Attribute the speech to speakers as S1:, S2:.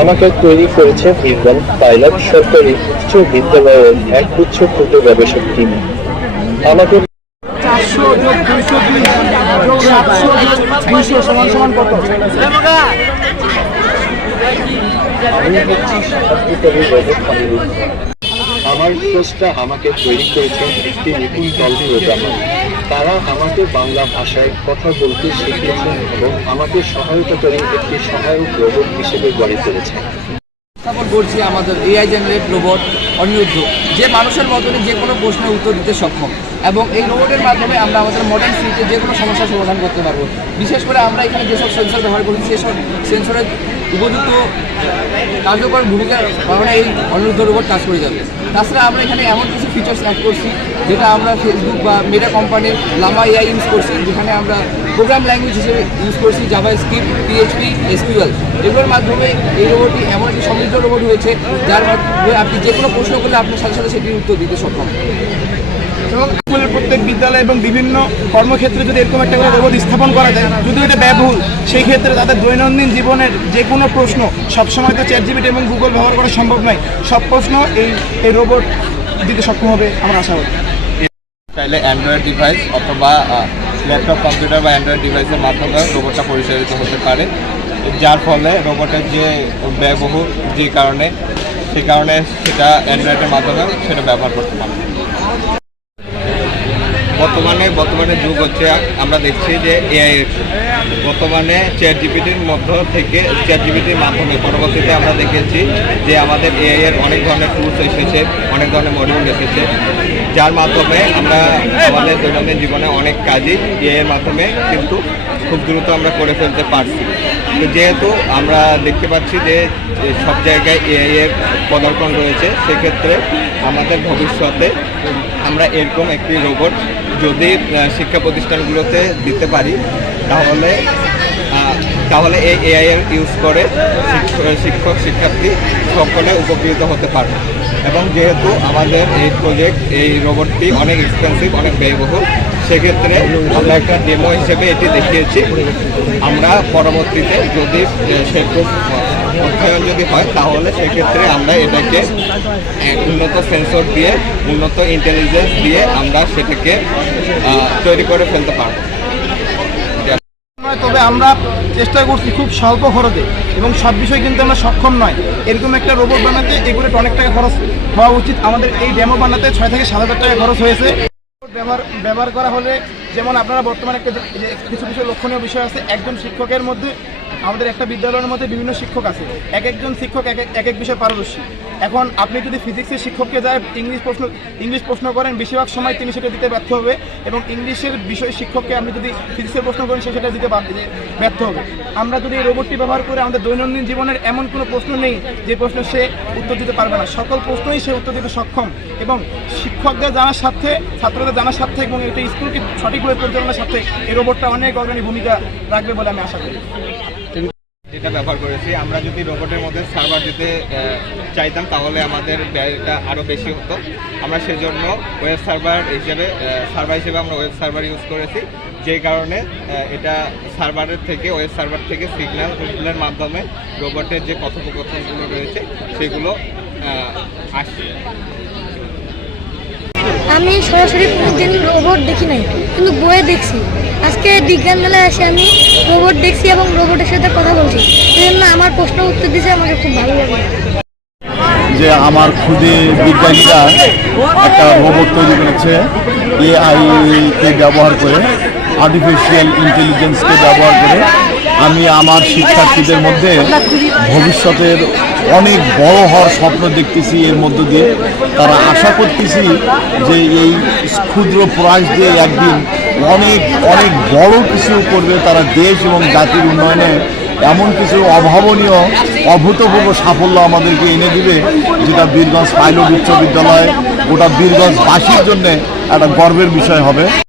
S1: আমাকে তৈরি করেছে ভিজন পাইলট সরকারি উচ্চ বিদ্যালয়ের এক উচ্চ ক্ষুদ্র গবেষক টিম আমাকে
S2: চারশো যোগ দুইশো বিশ যোগ সাতশো যোগ দুইশো সমান সমান কত?
S1: আমি হচ্ছি সত্যিকারী রোবট অনিরুদ্ধ। আমার কোচটা আমাকে তৈরি করেছে একটি নিপুণ দল প্রোগ্রামার তারা আমাকে বাংলা ভাষায় কথা বলতে শিখিয়েছেন এবং আমাকে সহায়তা করে একটি সহায়ক রোবট হিসেবে গড়ে তুলেছেন।
S3: বলছি আমাদের এআই জেনারেট রোবট অনিরুদ্ধ, যে মানুষের মতনই যে কোনো প্রশ্নের উত্তর দিতে সক্ষম। এবং এই রোবটের মাধ্যমে আমরা আমাদের মডার্ন সিটিতে যে কোনো সমস্যার সমাধান করতে পারব। বিশেষ করে আমরা এখানে যেসব সেন্সর ব্যবহার করি, সেসব সেন্সরের উপযুক্ত কার্যকর ভূমিকার কারণে এই অনিরুদ্ধ রোবট কাজ করে যাবে। তাছাড়া আমরা এখানে এমন কিছু ফিচার্স অ্যাড করছি, যেটা আমরা ফেসবুক বা মেটা কোম্পানির লামা এআই ইউজ করছি, যেখানে আমরা প্রোগ্রাম ল্যাঙ্গুয়েজ হিসেবে ইউজ করছি জাভা স্ক্রিপ্ট পিএইচপি এসকিউএল এগুলোর মাধ্যমে এই রোবটটি এমন একটি সমৃদ্ধ রোবট হয়েছে, যার মাধ্যমে আপনি যে কোনো প্রশ্ন করলে আপনার সাথে সাথে সেটির উত্তর দিতে সক্ষম।
S2: এবং স্কুলের প্রত্যেক বিদ্যালয় এবং বিভিন্ন কর্মক্ষেত্রে যদি এরকম একটা করে রোবট স্থাপন করা যায় যদি এটা ব্যয়বহুল সেই ক্ষেত্রে তাদের দৈনন্দিন জীবনের যে কোনো প্রশ্ন সবসময় তো চ্যাট জিবিটি এবং গুগল ব্যবহার করা সম্ভব নয়। সব প্রশ্ন এই এই রোবট দিতে সক্ষম হবে আমার আশা করি
S4: চাইলে অ্যান্ড্রয়েড ডিভাইস অথবা ল্যাপটপ কম্পিউটার বা অ্যান্ড্রয়েড ডিভাইসের মাধ্যমে রোবটটা পরিচালিত হতে পারে। যার ফলে রোবটের যে ব্যয়বহুল যে কারণে সে কারণে সেটা অ্যান্ড্রয়েডের মাধ্যমে সেটা ব্যবহার করতে পারে বর্তমানে বর্তমানে যুগ হচ্ছে, আমরা দেখছি যে এআই। বর্তমানে চ্যাট জিপিটির মধ্য থেকে চ্যাট জিপিটির মাধ্যমে, পরবর্তীতে আমরা দেখেছি যে আমাদের এআই এর অনেক ধরনের টুলস এসেছে, অনেক ধরনের মডিউল এসেছে, যার মাধ্যমে আমরা আমাদের দৈনন্দিন জীবনে অনেক কাজই এআই এর মাধ্যমে কিন্তু খুব দ্রুত আমরা করে ফেলতে পারছি যেহেতু আমরা দেখতে পাচ্ছি যে সব জায়গায় এআই এর পদার্পণ রয়েছে, সেক্ষেত্রে আমাদের ভবিষ্যতে আমরা এরকম একটি রোবট যদি শিক্ষা প্রতিষ্ঠানগুলোতে দিতে পারি, তাহলে তাহলে এই এআই এর ইউজ করে শিক্ষক, শিক্ষার্থী সকলে উপকৃত হতে পারবে। এবং যেহেতু আমাদের এই প্রজেক্ট এই রোবটটি অনেক এক্সপেন্সিভ অনেক ব্যয়বহুল সেক্ষেত্রে আমরা একটা ডেমো হিসেবে এটি দেখিয়েছি। আমরা পরবর্তীতে যদি সেরকম অর্থায়ন যদি হয়, তাহলে সেক্ষেত্রে আমরা এটাকে উন্নত সেন্সর দিয়ে, উন্নত ইন্টেলিজেন্স দিয়ে আমরা সেটাকে তৈরি করে ফেলতে পারব।
S2: তবে আমরা চেষ্টা করছি খুব স্বল্প খরচে এবং সব বিষয় কিন্তু আমরা সক্ষম নয়। এরকম একটা রোবট বানাতে এগুলো অনেক টাকা খরচ হওয়া উচিত। আমাদের এই ডেমো বানাতে ছয় থেকে সাত হাজার টাকা খরচ হয়েছে। ব্যবহার ব্যবহার করা হলে যেমন আপনারা বর্তমানে একটা কিছু কিছু লক্ষণীয় বিষয় আছে, একজন শিক্ষকের মধ্যে আমাদের একটা বিদ্যালয়ের মধ্যে বিভিন্ন শিক্ষক আছে। এক একজন শিক্ষক এক এক বিষয়ে পারদর্শী। এখন আপনি যদি ফিজিক্সের শিক্ষককে যায় ইংলিশ প্রশ্ন ইংলিশ প্রশ্ন করেন, বেশিরভাগ সময় তিনি সেটা দিতে ব্যর্থ হবে এবং ইংলিশের বিষয় শিক্ষককে আপনি যদি ফিজিক্সের প্রশ্ন করেন, সে সেটা দিতে ব্যর্থ হবে। আমরা যদি রোবটটি ব্যবহার করে আমাদের দৈনন্দিন জীবনের এমন কোনো প্রশ্ন নেই, যে প্রশ্ন সে উত্তর দিতে পারবে না। সকল প্রশ্নই সে উত্তর দিতে সক্ষম এবং শিক্ষকদের জানার সাথে ছাত্রদের জানার সাথে এবং এটা স্কুলকে সঠিকভাবে পরিচালনার সাথে এই রোবটটা অনেক অগ্রণী ভূমিকা রাখবে বলে আমি আশা করি।
S4: ব্যবহার করেছি। আমরা যদি রোবটের মধ্যে সার্ভার দিতে চাইতাম, তাহলে আমাদের ব্যয়টা আরও বেশি হতো। আমরা সেজন্য ওয়েব সার্ভার হিসেবে সার্ভার হিসেবে আমরা ওয়েব সার্ভার ইউজ করেছি। যে কারণে এটা সার্ভারের থেকে ওয়েব সার্ভার থেকে সিগন্যাল সিগন্যালের মাধ্যমে রোবটের যে কথোপকথনগুলো রয়েছে, সেগুলো আসছে।
S5: আমি সরাসরি কোনোদিন রোবট দেখি নাই, কিন্তু বইয়ে দেখছি। আজকে বিজ্ঞান মেলায় এসে আমি। রোবট দেখছি এবং রোবটের সাথে কথা বলছি। এই জন্য আমার প্রশ্ন উত্তর দিতে আমাকে খুব ভালো লাগে।
S6: যে আমার খুদে বিজ্ঞানীরা একটা রোবট তৈরি করেছে এআইকে ব্যবহার করে আর্টিফিশিয়াল ইন্টেলিজেন্সকে ব্যবহার করে। আমি আমার শিক্ষার্থীদের মধ্যে ভবিষ্যতের অনেক বড় হওয়ার স্বপ্ন দেখতেছি এর মধ্য দিয়ে। তারা আশা করতেছি যে এই ক্ষুদ্র প্রয়াস দিয়ে একদিন অনেক অনেক বড় কিছু করবে তারা দেশ এবং জাতির উন্নয়নে। এমন কিছু অভাবনীয়, অভূতপূর্ব সাফল্য আমাদেরকে এনে দিবে যেটা বীরগঞ্জ পাইলট উচ্চ বিদ্যালয়, গোটা বীরগঞ্জবাসীর জন্যে একটা গর্বের বিষয় হবে।